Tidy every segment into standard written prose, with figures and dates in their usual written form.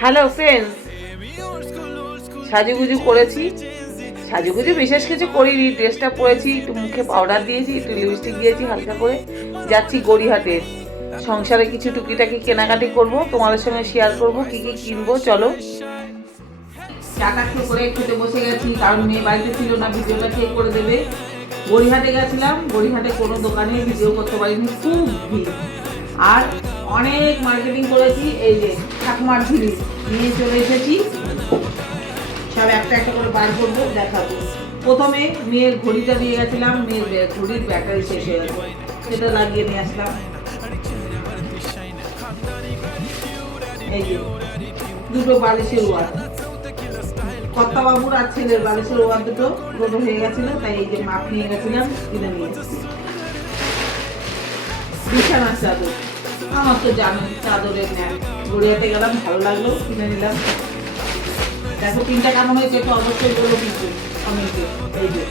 Hello friends, সাজুগুজু করেছি। সাজুগুজু বিশেষ কিছু করিনি, ড্রেসটা পরেছি, একটু মুখে পাউডার দিয়েছি, একটু লিপস্টিক দিয়েছি হালকা করে। যাচ্ছি গড়িয়াহাটে, সংসারে কিছু টুকিটাকি কেনাকাটি করব, তোমাদের সঙ্গে শেয়ার করব কি কি কিনবো। চলো। চাটা করে খেতে বসে গেছি, কারণ মেয়ে বাড়িতে ছিল না, ভিডিওটা কে করে দেবে। গড়িয়াহাটে গেছিলাম, গড়িয়াহাটে কোনো দোকানে ভিডিও করতে পারিনি, খুব ভিড়। আর অনেক মার্কেটিং করেছি। এই যে ঠাকুমার ঝিলি নিয়ে চলে এসেছি, সব একটা একটা করে বার করবো, দেখাবো। প্রথমে মেয়ের ঘড়িটা দিয়ে গেছিলাম, মেয়ের ঘড়ির ব্যাটারি শেষ হয়ে গেছে, সেটা লাগিয়ে নিয়ে আসলাম। এই যে দুটো বালিশের ওয়ার, কর্তা বাবুর আর ছেলের বালিশের ওয়ার দুটো হয়ে গেছিল, তাই এই যে মাপ নিয়ে গেছিলাম, কিনে নিয়ে এসেছি। বিছানার চাদর, আমার তো জানো চাদরের নেন, গড়িয়াতে গেলাম, ভালো লাগলো, কিনে নিলাম। দেখো তিনটা কেমন হয়েছে একটু অবশ্যই বলো কিন্তু কমেন্টে। এই যে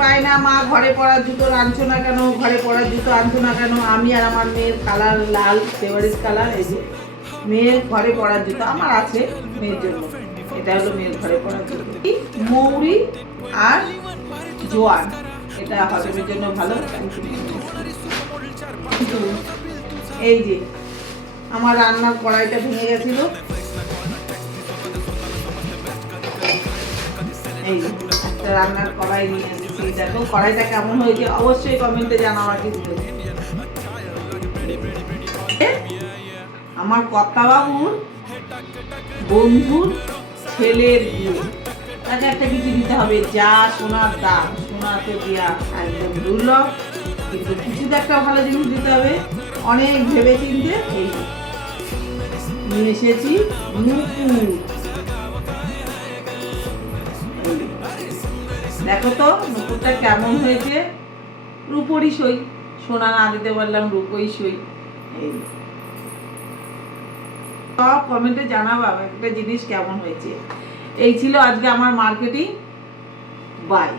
বায়না, মা ঘরে পরার জুতো আনছো না কেন, ঘরে পরার জুতো আনছো না কেন। আমি আর আমার মেয়ের কালার লাল, ফেভারিট কালার। এই যে মেয়ের ঘরে পরার জুতো আমার আছে মেয়ের জন্য, এটা হলো মেয়ের ঘরে পরার জুতো। মৌরি আর জোয়ান, এটা হজমের জন্য ভালো। এই যে আমার রান্নার কড়াইটা ভেঙে গেছিল, এই একটা রান্নার কড়াই নিয়ে এসেছি। দেখো কড়াইটা কেমন হয়েছে অবশ্যই কমেন্টে জানাও। কিন্তু আমার কর্তা বাবুর বন্ধুর ছেলের বিয়ে, তাকে একটা কিছু দিতে হবে, যা সোনার দাম, সোনা তো দেওয়া একদম দুর্লভ, কিন্তু কিছু তো একটা ভালো জিনিস দিতে হবে। অনেক ভেবে চিনতে এই নিয়ে এসেছি নুপুর। দেখো তো নুপুরটা কেমন হয়েছে, রূপোরই সই, সোনা না দিতে পারলাম, রূপোই সই। এই সব কমেন্টে জানাবো একটা জিনিস কেমন হয়েছে। এই ছিল আজকে আমার মার্কেটিং। বাই।